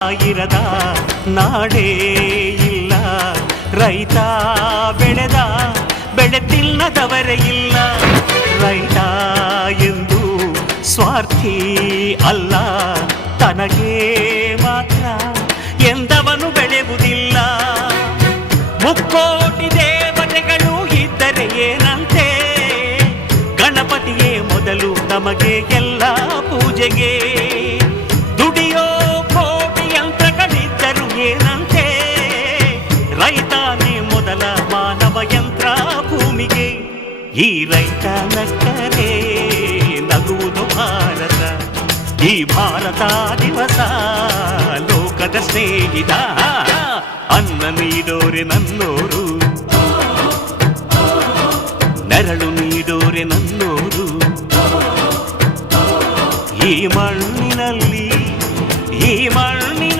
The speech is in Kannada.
ಇರದ ನಾಡೇ ಇಲ್ಲ, ರೈತ ಬೆಳೆದ ಬೆಳೆ ತಿನ್ನದವರೇ ಇಲ್ಲ. ರೈತ ಎಂದು ಸ್ವಾರ್ಥಿ ಅಲ್ಲ, ತನಗೆ ಮಾತ್ರ ಎಂದವನು ಬೆಳೆಯುವುದಿಲ್ಲ. ಮುಕ್ಕೋಟಿ ದೇವತೆಗಳು ಇದ್ದರೆ ಏನಂತೆ, ಗಣಪತಿಯೇ ಮೊದಲು ನಮಗೆ ಎಲ್ಲ ಪೂಜೆಗೆ. ದುಡಿಯೋ ಕೋಟಿ ಯಂತ್ರಗಳಿದ್ದರು ಏನಂತೆ, ರೈತನೇ ಮೊದಲ ಮಾನವ ಯಂತ್ರ ಭೂಮಿಗೆ. ಈ ರೈತ ನಕ್ಕರೆ ನಗುವುದು ಭಾರತ, ಈ ಭಾರತ ದಿವಸ ಲೋಕದ ಸ್ನೇಹಿತ. ಅನ್ನ ನೀಡೋರೆ ನನ್ನೋರು,